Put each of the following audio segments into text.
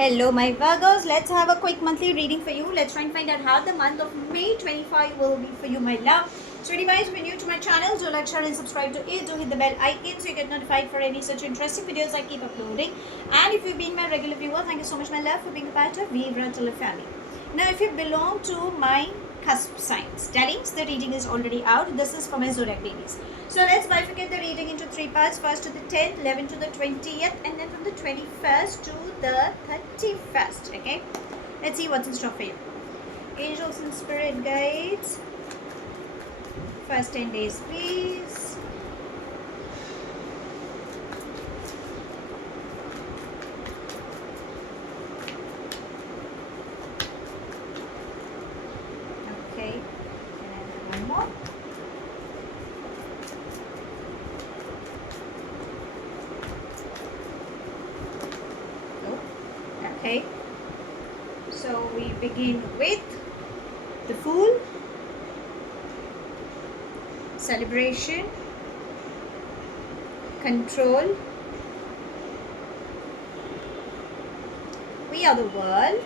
Hello my Virgos, let's have a quick monthly reading for you. Let's try and find out how the month of May 25 will be for you, my love. So guys, if you're new to my channel, do like, share and subscribe to it. Do hit the bell icon so you get notified for any such interesting videos I keep uploading. And if you've been my regular viewer, thank you so much my love for being a part of Vibra Tele family. Now if you belong to my cusp signs, darlings, the reading is already out. This is for my zodiac babies. So let's bifurcate the reading into three parts. First to the 10th, 11th to the 20th, and then from the 21st to the 31st. Okay, let's see what's in store for you. Angels and spirit guides. First 10 days, please. Okay, and one more. Okay, so we begin with the Fool, celebration, control, we are the world,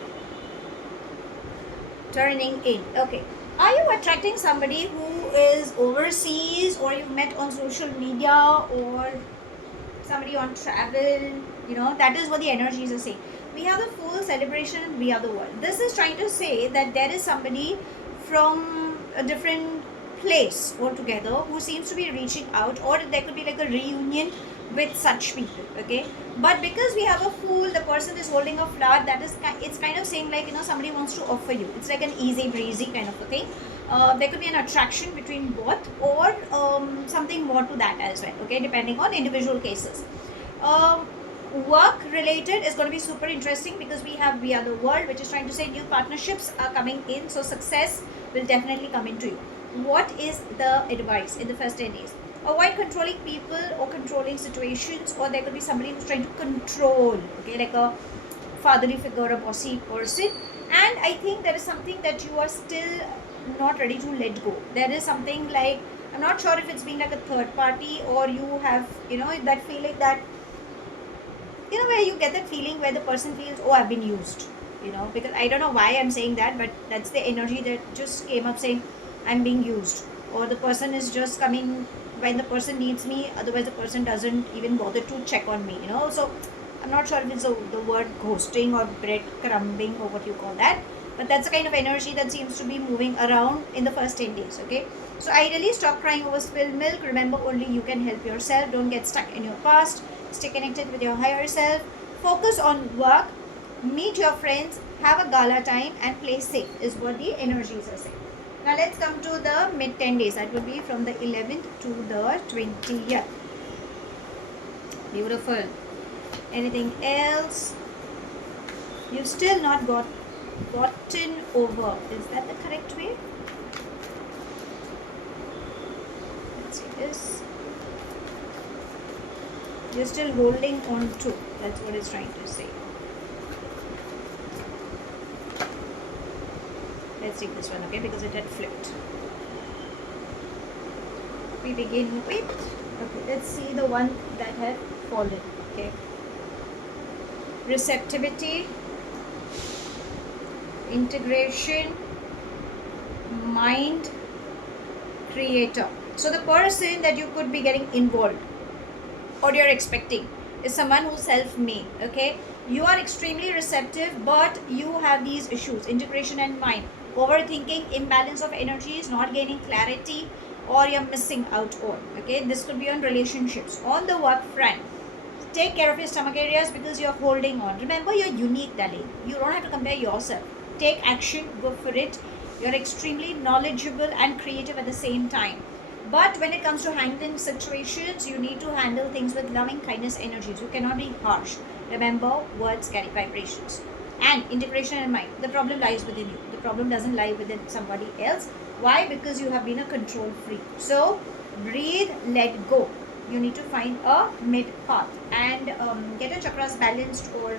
turning in. Okay, are you attracting somebody who is overseas, or you've met on social media, or somebody on travel? You know, that is what the energies are saying. We have the Fool, celebration, we are the world. This is trying to say that there is somebody from a different place altogether who seems to be reaching out, or there could be like a reunion with such people. Okay, but because we have a Fool, the person is holding a flower. That is, it's kind of saying like, you know, somebody wants to offer you. It's like an easy breezy kind of a thing. There could be an attraction between both, or something more to that as well. Okay, depending on individual cases. Work related is going to be super interesting because we are the world, which is trying to say new partnerships are coming in, so success will definitely come into you. What is the advice in the first 10 days? Avoid controlling people or controlling situations, or there could be somebody who's trying to control, okay, like a fatherly figure, a bossy person. And I think there is something that you are still not ready to let go. There is something like, I'm not sure if it's being like a third party, or you have, you know, that feeling that, you know, where you get that feeling where the person feels, oh, I've been used, you know, because I don't know why I'm saying that, but that's the energy that just came up, saying I'm being used, or the person is just coming when the person needs me, otherwise the person doesn't even bother to check on me, you know. So I'm not sure if it's the word ghosting or breadcrumbing or what you call that, but that's the kind of energy that seems to be moving around in the first 10 days. Okay, so ideally stop crying over spilled milk. Remember, only you can help yourself. Don't get stuck in your past. Stay connected with your higher self. Focus on work. Meet your friends. Have a gala time and play safe is what the energies are saying. Now let's come to the mid 10 days. That will be from the 11th to the 20th. Beautiful. Anything else? You've still not gotten over. Is that the correct way? Let's see this. You're still holding on to. That's what it's trying to say. Let's take this one, okay, because it had flipped. We begin with, okay, let's see the one that had fallen. Okay, receptivity, integration, mind, creator. So the person that you could be getting involved, or you're expecting, is someone who's self-made. Okay, you are extremely receptive, but you have these issues, integration and mind, overthinking, imbalance of energies, not gaining clarity, or you're missing out on. Okay, this could be on relationships. On the work front, take care of your stomach areas because you're holding on. Remember, you're unique, darling. You don't have to compare yourself. Take action, go for it. You're extremely knowledgeable and creative at the same time. But when it comes to handling situations, you need to handle things with loving kindness energies. You cannot be harsh. Remember, words carry vibrations. And integration and mind. The problem lies within you. The problem doesn't lie within somebody else. Why? Because you have been a control freak. So breathe, let go. You need to find a mid path and get your chakras balanced, or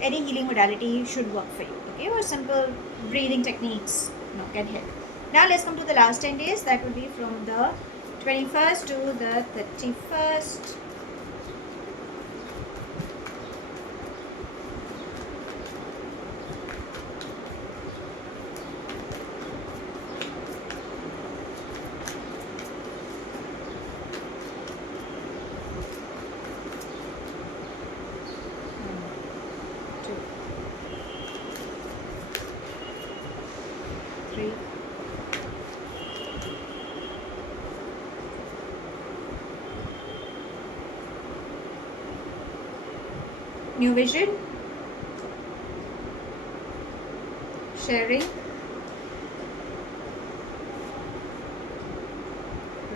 any healing modality should work for you. Okay, or simple breathing techniques, you know, can help. Now let's come to the last 10 days. That will be from the 21st to the 31st. New vision, sharing,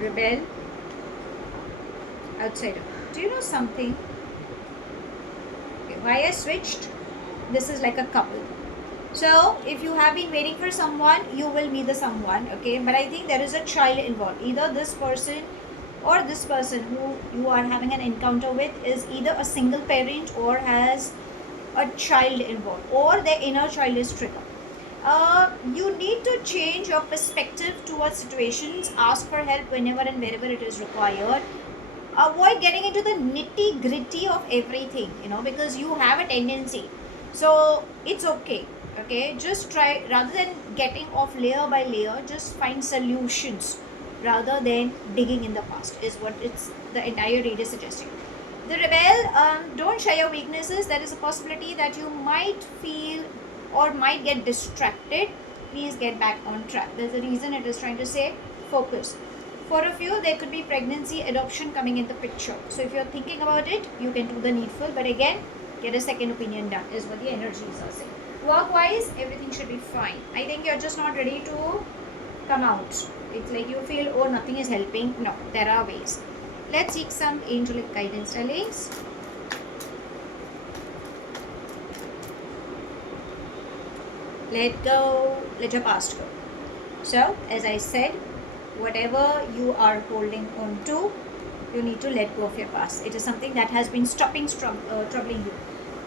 rebel, outsider. Do you know something? Okay, why I switched? This is like a couple. So if you have been waiting for someone, you will meet the someone, okay? But I think there is a child involved. Either this person or this person who you are having an encounter with is either a single parent or has a child involved, or their inner child is triggered. You need to change your perspective towards situations. Ask for help whenever and wherever it is required. Avoid getting into the nitty gritty of everything, because you have a tendency. So it's okay. Okay, just try, rather than getting off layer by layer, just find solutions rather than digging in the past, is what it's the entire read is suggesting. The rebel, don't share your weaknesses. There is a possibility that you might feel or might get distracted. Please get back on track. There's a reason it is trying to say focus. For a few, there could be pregnancy, adoption coming in the picture. So if you're thinking about it, you can do the needful, but again, get a second opinion done, is what the energies are saying. Work-wise, everything should be fine. I think you're just not ready to come out. It's like you feel, oh, nothing is helping. No, there are ways. Let's seek some angelic guidance, darlings. Let go, let your past go. So, as I said, whatever you are holding on to, you need to let go of your past. It is something that has been troubling you.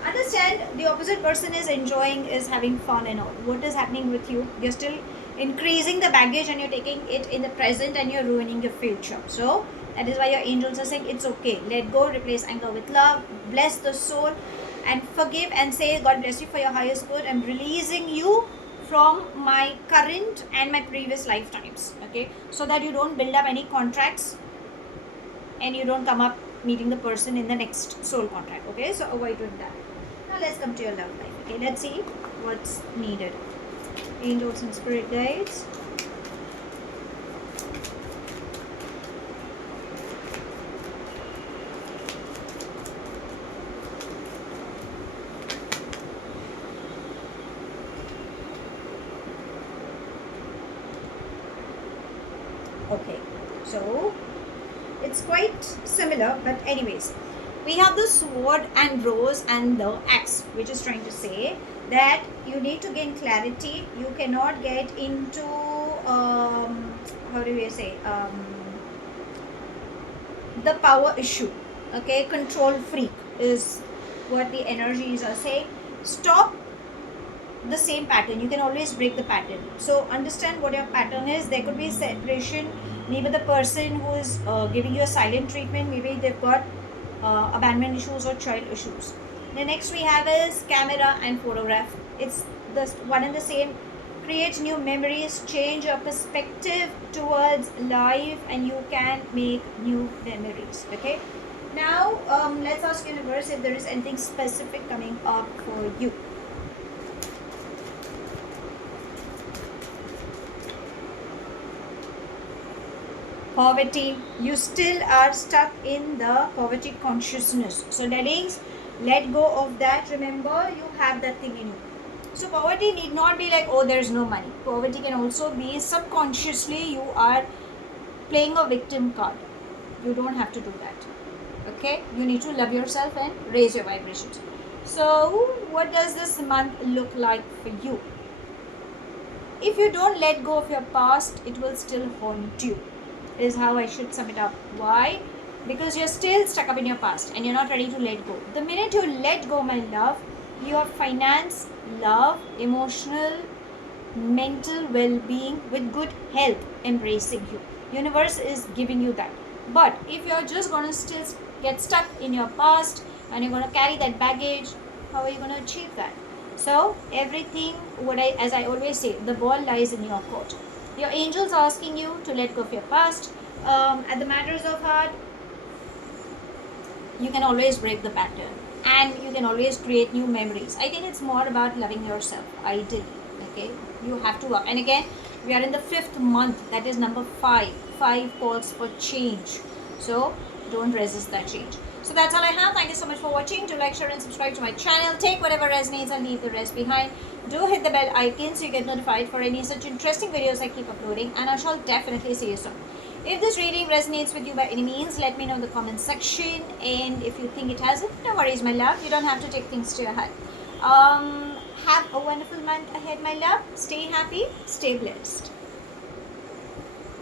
Understand, the opposite person is enjoying, is having fun and all. What is happening with you? You're still increasing the baggage and you're taking it in the present and you're ruining your future. So that is why your angels are saying it's okay. Let go, replace anger with love, bless the soul and forgive and say, God bless you for your highest good. I'm releasing you from my current and my previous lifetimes. Okay, so that you don't build up any contracts and you don't come up meeting the person in the next soul contract. Okay, so avoid doing that. Now let's come to your love life. Okay, let's see what's needed. Angels and spirit guides. Okay, so it's quite similar, but anyways, we have the sword and rose and the axe, which is trying to say that you need to gain clarity. You cannot get into how do we say the power issue. Okay, control freak is what the energies are saying. Stop the same pattern. You can always break the pattern. So understand what your pattern is. There could be separation. Maybe the person who is giving you a silent treatment, maybe they've got abandonment issues or child issues. The next we have is camera and photograph. It's the one and the same. Create new memories, change your perspective towards life, and you can make new memories. Okay, now let's ask universe if there is anything specific coming up for you. Poverty, you still are stuck in the poverty consciousness. So darlings, let go of that. Remember, you have that thing in you. So poverty need not be like, oh, there's no money. Poverty can also be subconsciously you are playing a victim card. You don't have to do that. Okay, you need to love yourself and raise your vibrations. So what does this month look like for you? If you don't let go of your past, it will still haunt you, is how I should sum it up. Why? Because you're still stuck up in your past and you're not ready to let go. The minute you let go, my love, your finance, love, emotional, mental well-being with good health embracing you. Universe is giving you that. But if you're just going to still get stuck in your past and you're going to carry that baggage, how are you going to achieve that? So everything, as I always say, the ball lies in your court. Your angels are asking you to let go of your past. At the matters of heart, you can always break the pattern and you can always create new memories. I think it's more about loving yourself, ideally. Okay, you have to work. And again, we are in the 5th month, that is number 5. 5 calls for change. So don't resist that change. So that's all I have. Thank you so much for watching. Do like, share and subscribe to my channel. Take whatever resonates and leave the rest behind. Do hit the bell icon so you get notified for any such interesting videos I keep uploading, and I shall definitely see you soon. If this reading resonates with you by any means, let me know in the comment section. And if you think it hasn't, no worries, my love. You don't have to take things to your heart. Have a wonderful month ahead, my love. Stay happy, stay blessed.